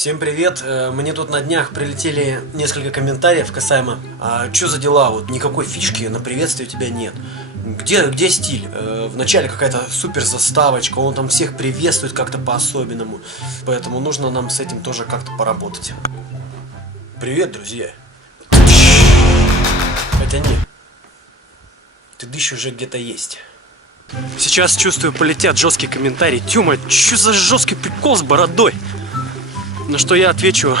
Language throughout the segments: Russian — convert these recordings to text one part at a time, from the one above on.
Всем привет! Мне тут на днях прилетели несколько комментариев касаемо что за дела, вот никакой фишки на приветствие у тебя нет. Где стиль? Вначале какая-то супер заставочка, он там всех приветствует как-то по-особенному. Поэтому нужно нам с этим тоже как-то поработать. Привет, друзья! Хотя нет. Ты дышишь уже где-то есть. Сейчас чувствую, полетят жесткие комментарии. Тёма, что за жесткий прикол с бородой? На что я отвечу: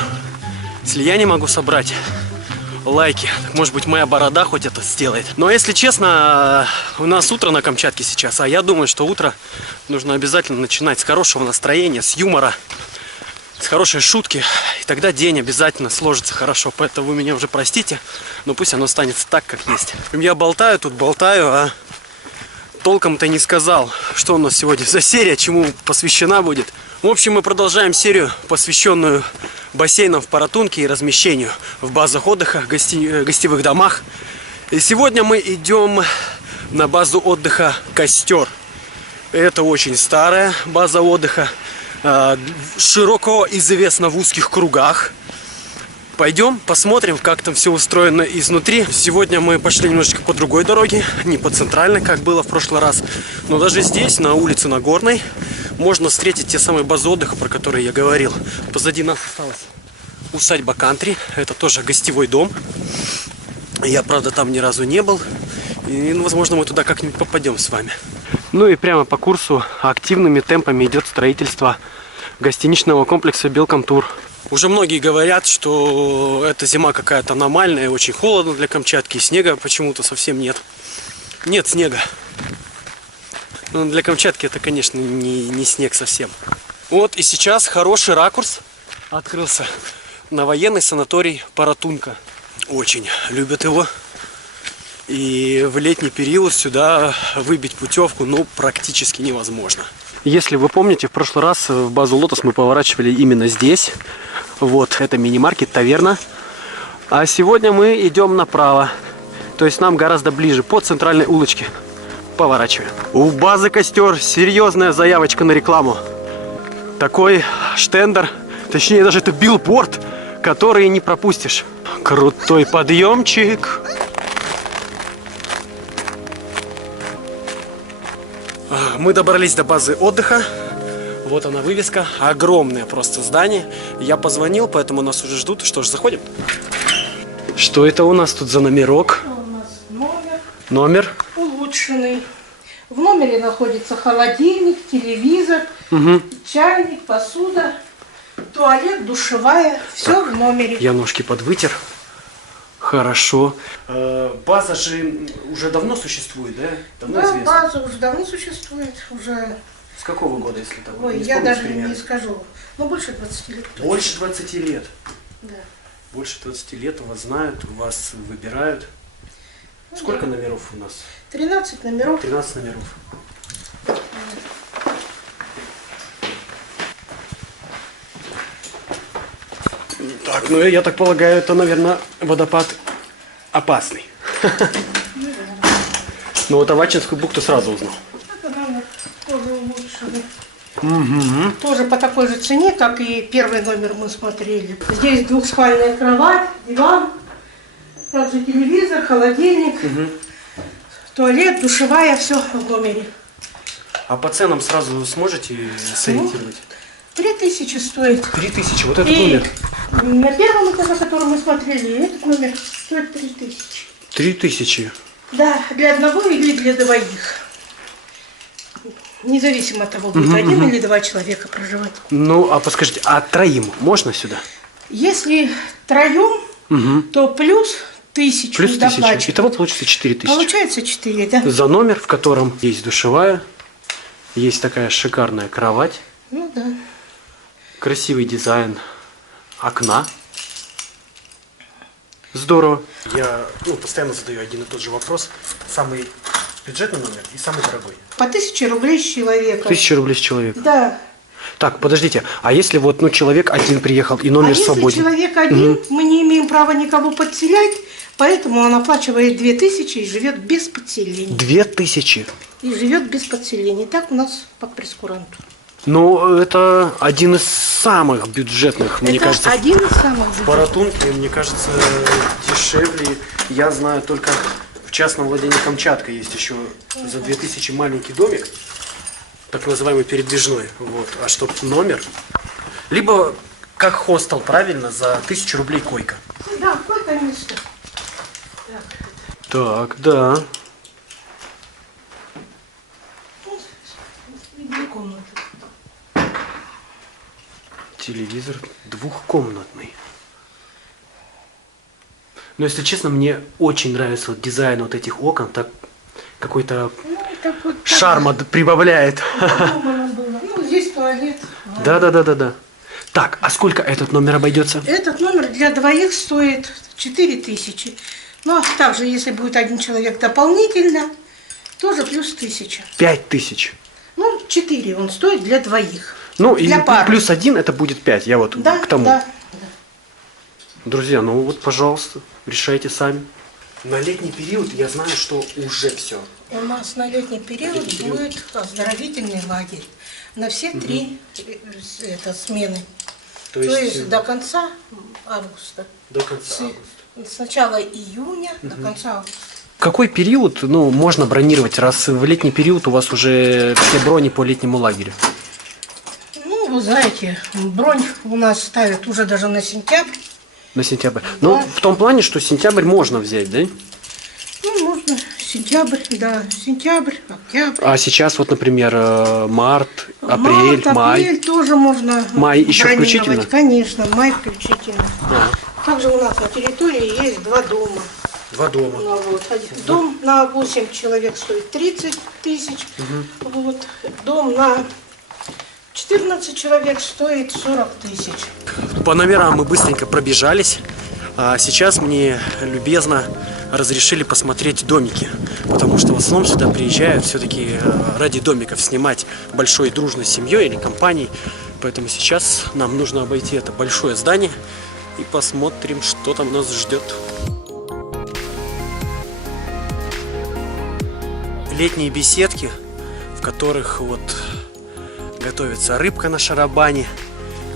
если я не могу собрать лайки, так может быть моя борода хоть это сделает. Но если честно, у нас утро на Камчатке сейчас, а я думаю, что утро нужно обязательно начинать с хорошего настроения, с юмора, с хорошей шутки, и тогда день обязательно сложится хорошо. Поэтому вы меня уже простите, но пусть оно останется так, как есть. Я болтаю, а толком-то не сказал, что у нас сегодня за серия, чему посвящена будет. В общем, мы продолжаем серию, посвященную бассейнам в Паратунке и размещению в базах отдыха, гостевых домах. И сегодня мы идем на базу отдыха «Костер». Это очень старая база отдыха, широко известна в узких кругах. Пойдем, посмотрим, как там все устроено изнутри. Сегодня мы пошли немножечко по другой дороге, не по центральной, как было в прошлый раз. Но даже здесь, на улице Нагорной, можно встретить те самые базы отдыха, про которые я говорил. Позади нас осталась усадьба Кантри. Это тоже гостевой дом. Я, правда, там ни разу не был. И, возможно, мы туда как-нибудь попадем с вами. Ну и прямо по курсу активными темпами идет строительство гостиничного комплекса Белкомтур. Уже многие говорят, что эта зима какая-то аномальная, очень холодно для Камчатки, и снега почему-то совсем нет. Нет снега. Но для Камчатки это, конечно, не снег совсем. Вот и сейчас хороший ракурс открылся на военный санаторий Паратунка. Очень любят его. И в летний период сюда выбить путевку, практически невозможно. Если вы помните, в прошлый раз в базу Лотос мы поворачивали именно здесь. Вот, это мини-маркет, таверна. А сегодня мы идем направо. То есть нам гораздо ближе, по центральной улочке. Поворачиваем. У базы «Костер» серьезная заявочка на рекламу. Такой штендер, точнее даже это билборд, который не пропустишь. Крутой подъемчик. Мы добрались до базы отдыха. Вот она вывеска. Огромное просто здание. Я позвонил, поэтому нас уже ждут. Что ж, заходим. Что это у нас тут за номерок? У нас номер. Номер? Улучшенный. В номере находится холодильник, телевизор, чайник, посуда, туалет, душевая. Все в номере. Я ножки подвытер. Хорошо. База же уже давно существует, да? Давно известна? База уже давно существует. Уже... С какого года, если там? Ой, я даже не скажу. Больше 20 лет. Точно. Больше 20 лет? Да. Больше 20 лет вас знают, вас выбирают. Сколько номеров у нас? 13 номеров. 13 номеров. Так, я так полагаю, это, наверное, водопад опасный. Но вот Авачинскую бухту сразу узнал. Это номер тоже улучшенный. Тоже по такой же цене, как и первый номер мы смотрели. Здесь двухспальная кровать, диван, также телевизор, холодильник, туалет, душевая, все в номере. А по ценам сразу сможете сориентировать? 3000 стоит. 3000, вот этот номер. На первом этаже, который мы смотрели, этот номер стоит 3000. 3000? Да, для одного или для двоих. Независимо от того, будет один или два человека проживать. А подскажите, а троим можно сюда? Если троем, то плюс 1000. Плюс 1000. Итого получится 4000. Получается 4, да. За номер, в котором есть душевая, есть такая шикарная кровать. Да. Красивый дизайн окна. Здорово. Я постоянно задаю один и тот же вопрос. Самый бюджетный номер и самый дорогой. По 1000 рублей с человека. 1000 рублей с человека. Да. Так, подождите, а если человек один приехал и номер свободен? Если человек один, мы не имеем права никого подселять, поэтому он оплачивает 2000 и живет без подселения. 2000? И живет без подселения. Так у нас по прескуранту. Ну, это один из самых бюджетных, мне Это кажется, один из самых в бюджетных. Паратунке, мне кажется, дешевле. Я знаю только в частном владении Камчатка есть еще за 2000 маленький домик, так называемый передвижной. Вот. А чтоб номер, либо как хостел, правильно, за 1000 рублей койка. Да, койка место. Так, да. Две комнаты. Телевизор двухкомнатный. Но если честно, мне очень нравится вот дизайн вот этих окон, так какой-то Ну, это вот так шарма прибавляет. придумано было. Ну, здесь туалет. Да. Так, а сколько этот номер обойдется? Этот номер для двоих стоит 4000. Ну, а также, если будет один человек дополнительно, тоже плюс 1000. 5000. Ну, 4 он стоит для двоих. Ну, и Для пары. плюс 1 это будет 5. Я вот Да, к тому. да. Друзья, ну вот, пожалуйста, решайте сами. На летний период я знаю, что уже все. У нас на летний период будет оздоровительный лагерь на все 3 смены. То То есть есть до конца августа. до конца С, августа. с начала июня до конца августа. Какой период, ну, можно бронировать, раз в летний период у вас уже все брони по летнему лагерю? Ну, вы знаете, бронь у нас ставят уже даже на сентябрь. На сентябрь. Ну, Да. в том плане, что сентябрь можно взять, да? Ну, можно сентябрь, да, сентябрь, октябрь. А сейчас вот, например, март, апрель, Март, май. апрель тоже можно Май еще бронировать. включительно? Конечно, май включительно. Ага. Также у нас на территории есть 2 дома. 2 дома. Ну, вот. Дом на 8 человек стоит 30 000. Вот. Дом на 14 человек стоит 40 000. По номерам мы быстренько пробежались. А сейчас мне любезно разрешили посмотреть домики. Потому что в основном сюда приезжают все-таки ради домиков снимать большой дружной семьей или компанией. Поэтому сейчас нам нужно обойти это большое здание и посмотрим, что там нас ждет. Летние беседки, в которых вот готовится рыбка на шарабане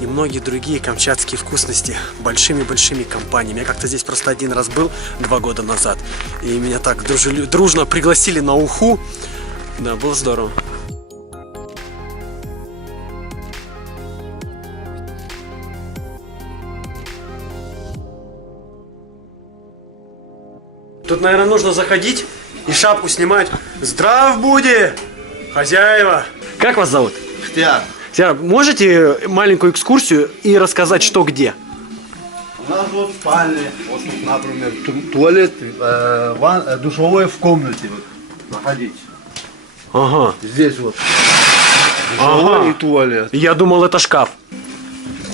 и многие другие камчатские вкусности большими-большими компаниями. Я как-то здесь просто один раз был 2 года назад, и меня так дружно пригласили на уху. Да, было здорово. Тут, наверное, нужно заходить и шапку снимать. Здрав буди, хозяева! Как вас зовут? Хтяр. Хтяр, можете маленькую экскурсию и рассказать, что где? У нас вот спальня, вот тут, например, туалет, душевой в комнате. Вот, заходите. Ага. Здесь вот душевой Ага. и туалет. Я думал, это шкаф.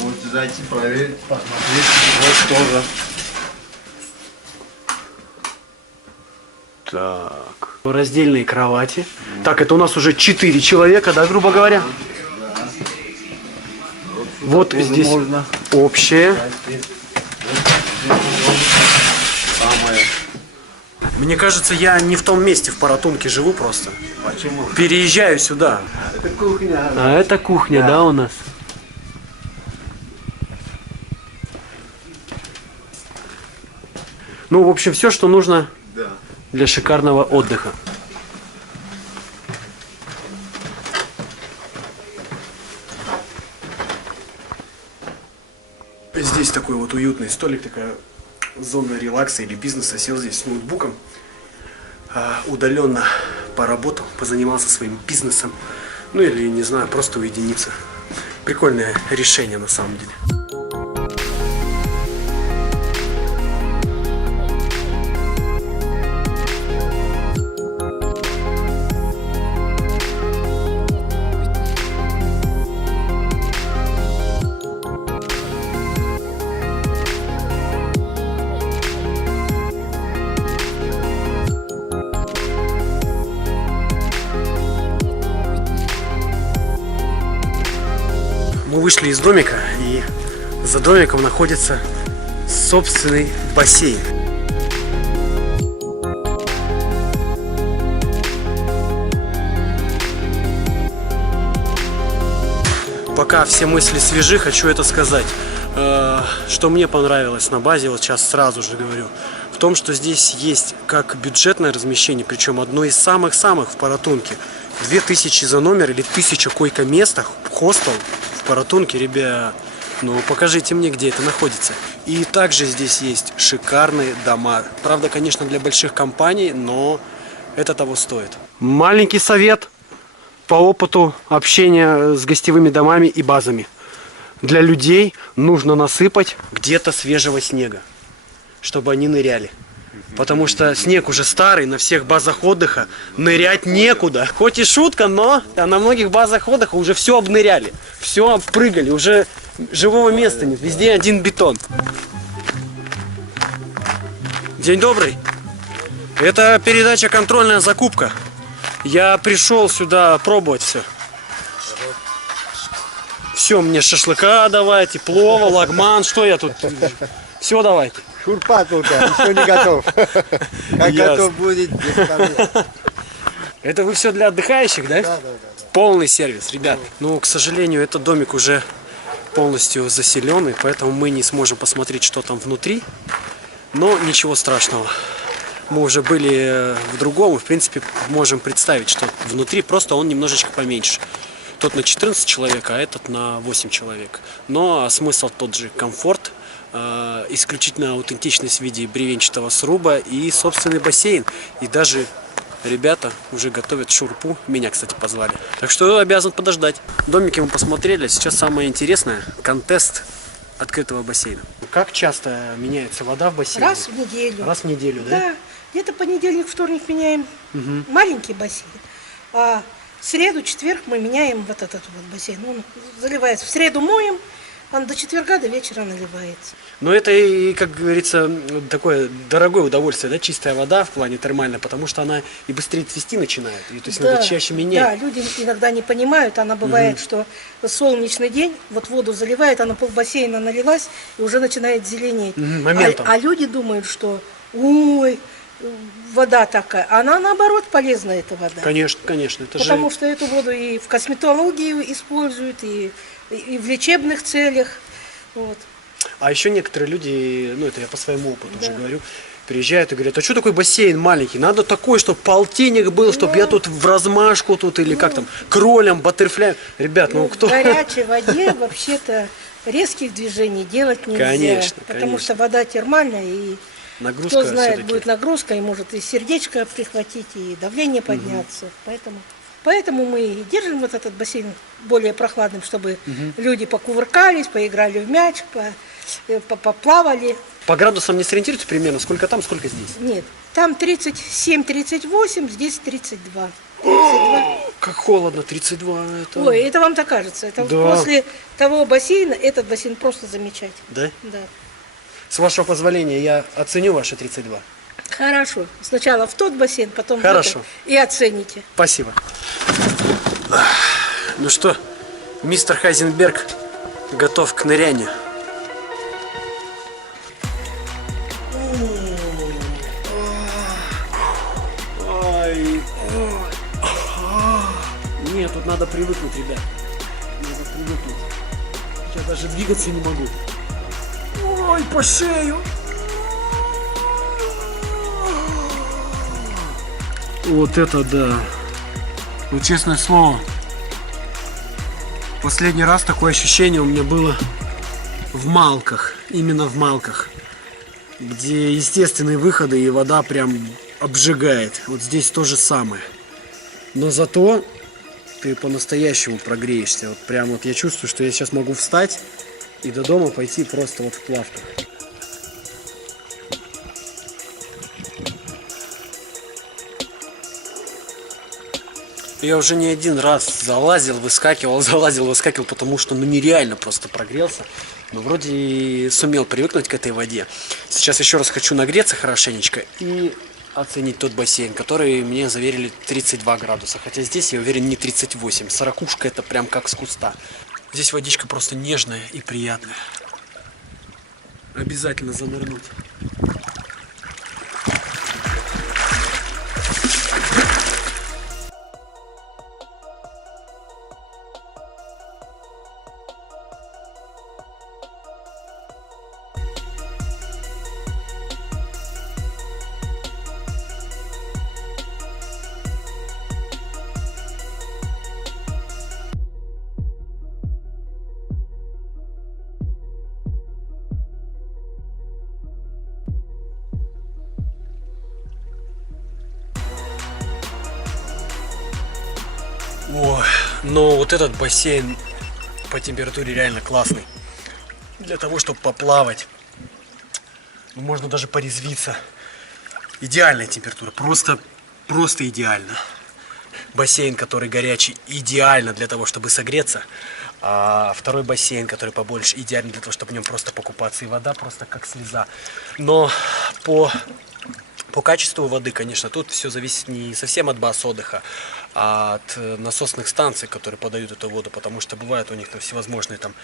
Можете зайти, проверить, посмотреть. Вот тоже. Так. Раздельные кровати. Так, это у нас уже 4 человека, да, грубо говоря? Вот Тоже здесь можно. общее. Самое. Мне кажется, я не в том месте в Паратунке живу просто. Почему? Переезжаю сюда. Это кухня. А это кухня, да, у нас? Ну, в общем, все, что нужно Да. для шикарного отдыха. Здесь такой вот уютный столик, такая зона релакса или бизнеса. Сел здесь с ноутбуком, удаленно поработал, позанимался своим бизнесом. Ну или, не знаю, просто уединиться. Прикольное решение на самом деле. Мы вышли из домика, и за домиком находится собственный бассейн. пока все мысли свежи, хочу это сказать. Что мне понравилось на базе, вот сейчас сразу же говорю, в том, что здесь есть как бюджетное размещение, причем одно из самых-самых в Паратунке. 2000 за номер или 1000 койко-местах, хостел в Паратунке, ребят. Ну, покажите мне, где это находится. И также здесь есть шикарные дома. Правда, конечно, для больших компаний, но это того стоит. Маленький совет по опыту общения с гостевыми домами и базами. Для людей нужно насыпать где-то свежего снега, чтобы они ныряли. Потому что снег уже старый, на всех базах отдыха нырять некуда. Хоть и шутка, но на многих базах отдыха уже все обныряли, все обпрыгали, уже живого места нет, везде один бетон. День добрый. Это передача «Контрольная закупка». Я пришел сюда пробовать все. Все, мне шашлыка давайте, плова, лагман, что я тут? Все давайте. Шурпа только, еще не готов. Как готов будет, Это вы все для отдыхающих, да? Да. Полный сервис, ребят. Ну, к сожалению, этот домик уже полностью заселенный, поэтому мы не сможем посмотреть, что там внутри. Но ничего страшного. Мы уже были в другом и, в принципе, можем представить, что внутри просто он немножечко поменьше. Тот на 14 человек, а этот на 8 человек. Но смысл тот же: комфорт, исключительно аутентичность в виде бревенчатого сруба и собственный бассейн. И даже ребята уже готовят шурпу. Меня, кстати, позвали. Так что обязан подождать. Домики мы посмотрели. Сейчас самое интересное — контест открытого бассейна. Как часто меняется вода в бассейне? Раз в неделю. Раз в неделю, да? Да, где-то понедельник, вторник меняем маленький бассейн. А в среду, четверг мы меняем вот этот вот бассейн. Он заливается. В среду моем, он до четверга, до вечера наливается. Но это и, как говорится, такое дорогое удовольствие, да, чистая вода в плане термальной, потому что она и быстрее цвести начинает, и, то есть надо чаще менять. Да, люди иногда не понимают, она бывает, что солнечный день, вот воду заливает, она полбассейна налилась и уже начинает зеленеть. Моментом. А люди думают, что ой, вода такая, она наоборот полезна, эта вода. Конечно, конечно. Это Потому же... что эту воду и в косметологии используют, и в лечебных целях. Вот. А еще некоторые люди, ну это я по своему опыту уже говорю, приезжают и говорят: а что такой бассейн маленький? Надо такой, чтобы полтинник был, чтобы я тут в размашку тут или как там, кролем, баттерфляем. Ребят, ну кто... В горячей воде вообще-то резких движений делать нельзя. Конечно, потому что вода термальная, и Нагрузка кто знает, все-таки. будет нагрузка, и может и сердечко прихватить, и давление подняться. Поэтому мы и держим вот этот бассейн более прохладным, чтобы люди покувыркались, поиграли в мяч, поплавали. По градусам не сориентируются примерно? Сколько там, сколько здесь? Нет, там 37-38, здесь 32. Как холодно, 32. Это... Ой, это вам так кажется. Это Да. после того бассейна, этот бассейн просто замечательный. Да? Да. С вашего позволения я оценю ваши 32. Хорошо. Сначала в тот бассейн, потом Хорошо. в этот. И оцените. Спасибо. Ну что, мистер Хайзенберг готов к нырянию. Нет, тут надо привыкнуть, ребят. Надо привыкнуть. Я даже двигаться не могу. Ой, по шею. Вот это да. Ну, честное слово, последний раз такое ощущение у меня было в Малках. Именно в Малках. Где естественные выходы и вода прям обжигает. Вот здесь то же самое. Но зато ты по-настоящему прогреешься. Вот прям вот я чувствую, что я сейчас могу встать и до дома пойти просто вот в плавках. Я уже не один раз залазил, выскакивал, потому что ну нереально просто прогрелся. Но вроде и сумел привыкнуть к этой воде. Сейчас еще раз хочу нагреться хорошенечко и оценить тот бассейн, который мне заверили 32 градуса. Хотя здесь, я уверен, не 38. 40-шка это прям как с куста. Здесь водичка просто нежная и приятная. Обязательно занырнуть. Ой, но вот этот бассейн по температуре реально классный. Для того, чтобы поплавать. Ну, можно даже порезвиться. Идеальная температура, просто идеально. Бассейн, который горячий, идеально для того, чтобы согреться. А второй бассейн, который побольше, идеально для того, чтобы в нем просто покупаться. И вода просто как слеза. Но по качеству воды, конечно, тут все зависит не совсем от баз отдыха, а от насосных станций, которые подают эту воду. Потому что бывают у них там всевозможные там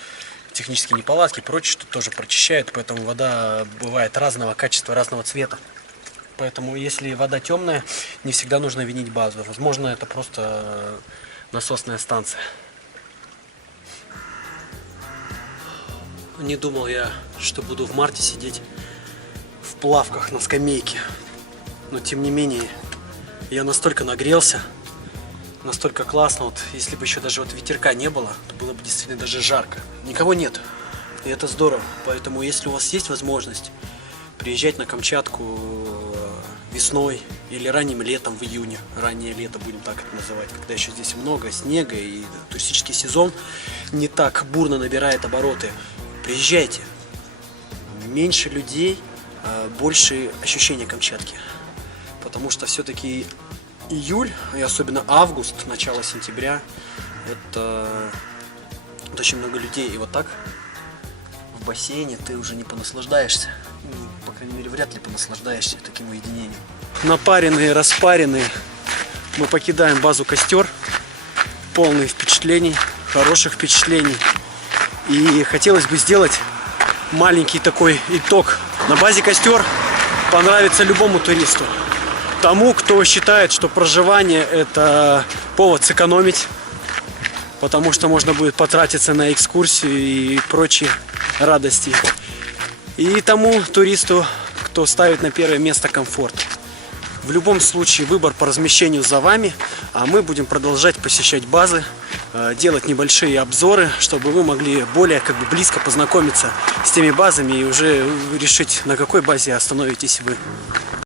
технические неполадки и прочее, что тоже прочищает. Поэтому вода бывает разного качества, разного цвета. Поэтому, если вода темная, не всегда нужно винить базу. Возможно, это просто насосная станция. Не думал я, что буду в марте сидеть в плавках на скамейке. Но, тем не менее, я настолько нагрелся, настолько классно. Вот, если бы еще даже вот ветерка не было, то было бы действительно даже жарко. Никого нет, и это здорово. Поэтому, если у вас есть возможность приезжать на Камчатку весной или ранним летом, в июне, раннее лето будем так это называть, когда еще здесь много снега и туристический сезон не так бурно набирает обороты, приезжайте. Меньше людей, больше ощущения Камчатки. Потому что все-таки июль, и особенно август, начало сентября, это очень много людей. И вот так в бассейне ты уже не понаслаждаешься. По крайней мере, вряд ли понаслаждаешься таким уединением. Напаренные, распаренные, мы покидаем базу Костер. Полные впечатлений, хороших впечатлений. И хотелось бы сделать маленький такой итог. На базе Костер понравится любому туристу. Тому, кто считает, что проживание – это повод сэкономить, потому что можно будет потратиться на экскурсию и прочие радости. И тому туристу, кто ставит на первое место комфорт. В любом случае выбор по размещению за вами, а мы будем продолжать посещать базы, делать небольшие обзоры, чтобы вы могли более близко познакомиться с теми базами и уже решить, на какой базе остановитесь вы.